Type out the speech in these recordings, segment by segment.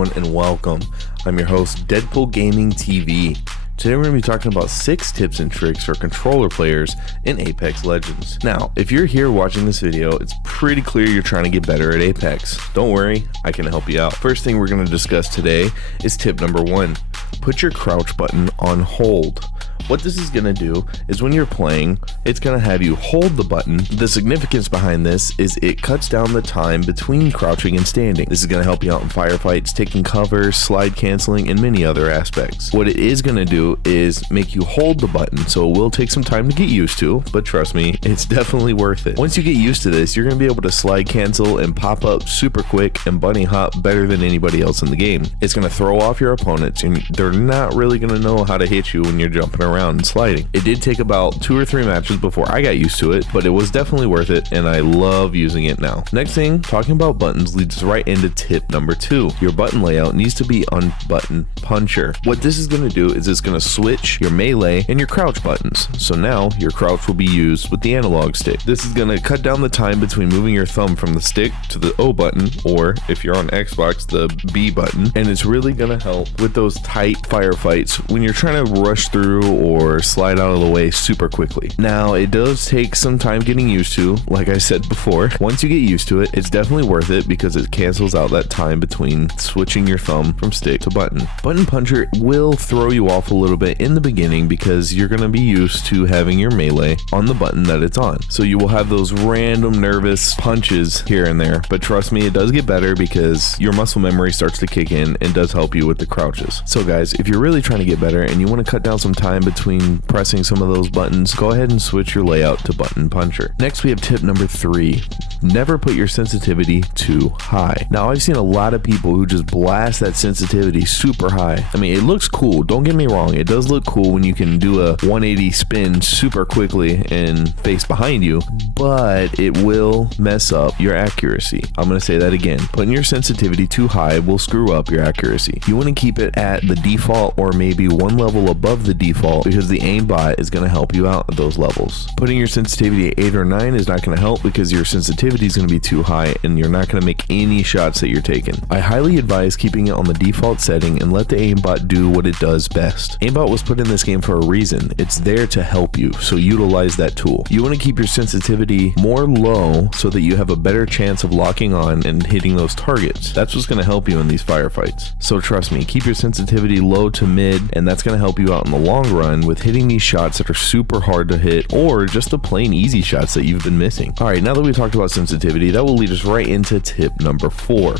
everyone, and welcome. I'm your host, Deadpool Gaming TV. Today we're going to be talking about 6 tips and tricks for controller players in Apex Legends. Now, if you're here watching this video, it's pretty clear you're trying to get better at Apex. Don't worry, I can help you out. First thing we're going to discuss today is tip number 1. Put your crouch button on hold. What this is going to do is when you're playing, it's going to have you hold the button. The significance behind this is it cuts down the time between crouching and standing. This is going to help you out in firefights, taking cover, slide canceling, and many other aspects. What it is going to do is make you hold the button, so it will take some time to get used to, but trust me, it's definitely worth it. Once you get used to this, you're going to be able to slide cancel and pop up super quick and bunny hop better than anybody else in the game. It's going to throw off your opponents, and they're not really going to know how to hit you when you're jumping around and sliding. It did take about 2 or 3 matches before I got used to it, but it was definitely worth it, and I love using it now. Next thing, talking about buttons leads us right into tip number 2. Your button layout needs to be on button puncher. What this is going to do is it's going to switch your melee and your crouch buttons. So now your crouch will be used with the analog stick. This is going to cut down the time between moving your thumb from the stick to the O button, or if you're on Xbox, the B button, and it's really going to help with those tight firefights when you're trying to rush through or slide out of the way super quickly. Now, it does take some time getting used to, like I said before. Once you get used to it, it's definitely worth it because it cancels out that time between switching your thumb from stick to button. Button puncher will throw you off a little bit in the beginning because you're going to be used to having your melee on the button that it's on. So you will have those random nervous punches here and there, but trust me, it does get better because your muscle memory starts to kick in and does help you with the crouches. So guys, if you're really trying to get better and you want to cut down some time between pressing some of those buttons, go ahead and switch your layout to button puncher. Next, we have tip number 3. Never put your sensitivity too high. Now, I've seen a lot of people who just blast that sensitivity super high. I mean, it looks cool, don't get me wrong, it does look cool when you can do a 180 spin super quickly and face behind you, but it will mess up your accuracy. I'm going to say that again. Putting your sensitivity too high will screw up your accuracy. You want to keep it at the default or maybe one level above the default because the aimbot is going to help you out at those levels. Putting your sensitivity at 8 or 9 is not going to help because your sensitivity is going to be too high and you're not going to make any shots that you're taking. I highly advise keeping it on the default setting and let the aimbot do what it does best. Aimbot was put in this game for a reason. It's there to help you, so utilize that tool. You want to keep your sensitivity more low so that you have a better chance of locking on and hitting those targets. That's what's going to help you in these firefights. So trust me, keep your sensitivity low to mid, and that's going to help you out in the long run with hitting these shots that are super hard to hit or just the plain easy shots that you've been missing. Alright, now that we've talked about sensitivity, that will lead us right into tip number 4.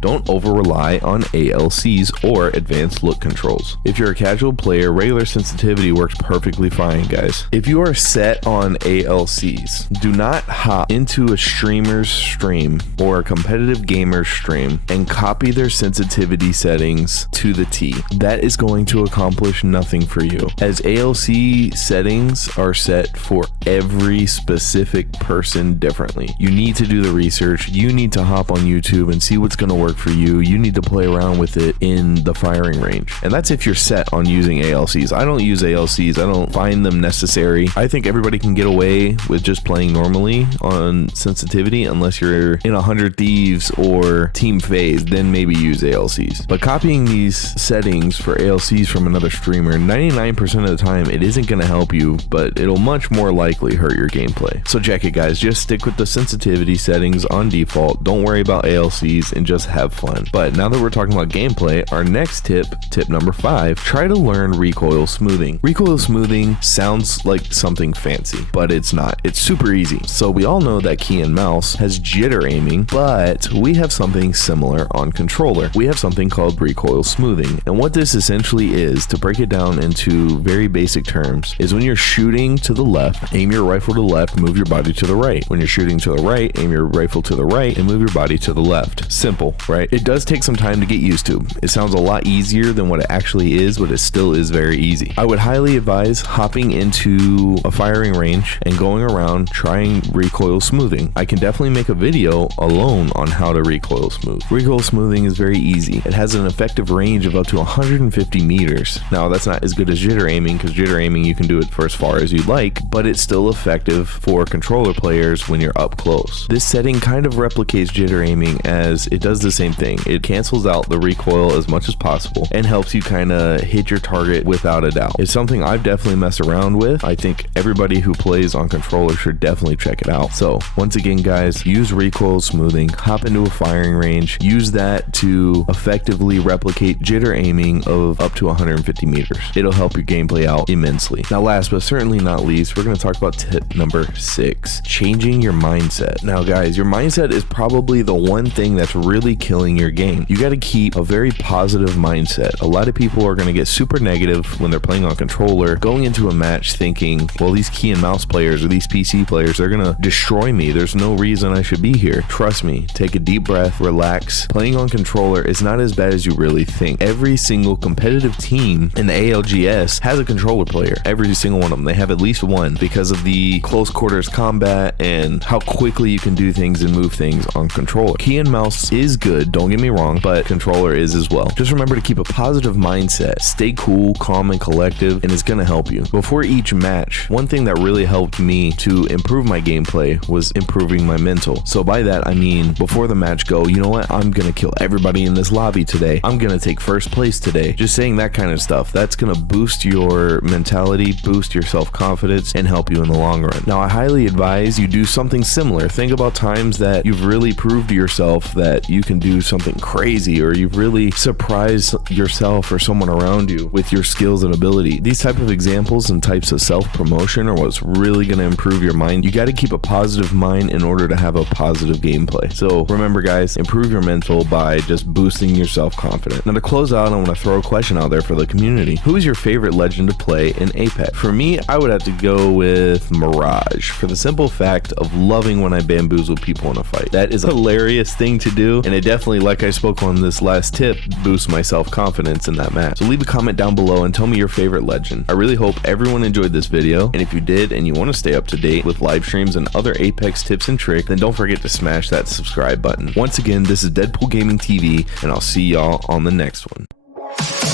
Don't over rely on ALCs or advanced look controls. If you're a casual player, regular sensitivity works perfectly fine, guys. If you are set on ALCs, do not hop into a streamer's stream or a competitive gamer's stream and copy their sensitivity settings to the T. That is going to accomplish nothing for you, as ALC settings are set for every specific person differently. You need to do the research. You need to hop on YouTube and see what's going to work for you. You need to play around with it in the firing range. And that's if you're set on using ALCs. I don't use ALCs. I don't find them necessary. I think everybody can get away with just playing normally on sensitivity unless you're in 100 Thieves or Team Phase, then maybe use ALCs. But copying these settings for ALCs from another streamer, 99% of the time it isn't going to help you, but it'll much more likely hurt your gameplay. So check it, guys. Just stick with the sensitivity settings on default. Don't worry about ALCs and just have fun. But now that we're talking about gameplay, our next tip number 5, try to learn recoil smoothing. Recoil smoothing sounds like something fancy, but it's not. It's super easy. So we all know that key and mouse has jitter aiming, but we have something similar on controller. We have something called recoil smoothing, and what this essentially is, to break it down into very basic terms, is when you're shooting to the left, aim your rifle to the left, move your body to the right. When you're shooting to the right, aim your rifle to the right and move your body to the left. Simple, right? It does take some time to get used to. It sounds a lot easier than what it actually is, but it still is very easy. I would highly advise hopping into a firing range and going around trying recoil smoothing. I can definitely make a video alone on how to recoil smooth. Recoil smoothing is very easy. It has an effective range of up to 150 meters. Now, that's not as good as jitter aiming, because jitter aiming you can do it for as far as you'd like, but it's still effective for controller players when you're up close. This setting kind of replicates jitter aiming, as it does the same thing. It cancels out the recoil as much as possible and helps you kind of hit your target without a doubt. It's something I've definitely messed around with. I think everybody who plays on controller should definitely check it out. So once again, guys, use recoil smoothing, hop into a firing range, use that to effectively replicate jitter aiming of up to 150 meters. It'll help your gameplay out immensely. Now, last but certainly not least, we're going to talk about tip number 6, changing your mindset. Now, guys, your mindset is probably the one thing that's really killing your game. You got to keep a very positive mindset. A lot of people are going to get super negative when they're playing on controller, going into a match thinking, well, these key and mouse players or these PC players, they're going to destroy me. There's no reason I should be here. Trust me, take a deep breath, relax. Playing on controller is not as bad as you really think. Every single competitive team in the ALGS has a controller player. Every single one of them. They have at least one because of the close quarters combat and how quickly you can do things and move things on controller. Key and mouse is good, don't get me wrong, but controller is as well. Just remember to keep a positive mindset, stay cool, calm, and collective, and it's gonna help you. Before each match, one thing that really helped me to improve my gameplay was improving my mental. So by that, I mean, before the match go, you know what, I'm gonna kill everybody in this lobby today. I'm gonna take first place today. Just saying that kind of stuff, that's gonna boost your mentality, boost your self-confidence, and help you in the long run. Now, I highly advise you do something similar. Think about times that you've really proved to yourself that you can do something crazy, or you've really surprised yourself or someone around you with your skills and ability. These type of examples and types of self-promotion are what's really going to improve your mind. You got to keep a positive mind in order to have a positive gameplay. So remember, guys, improve your mental by just boosting your self-confidence. Now, to close out, I want to throw a question out there for the community. Who is your favorite legend to play in Apex? For me, I would have to go with Mirage, for the simple fact of loving when I bamboozle people in a fight. That is a hilarious thing to do, and it definitely, like I spoke on this last tip, boosts my self-confidence in that match. So leave a comment down below and tell me your favorite legend. I really hope everyone enjoyed this video, and if you did and you want to stay up to date with live streams and other Apex tips and tricks, then don't forget to smash that subscribe button. Once again, this is Deadpool Gaming TV, and I'll see y'all on the next one.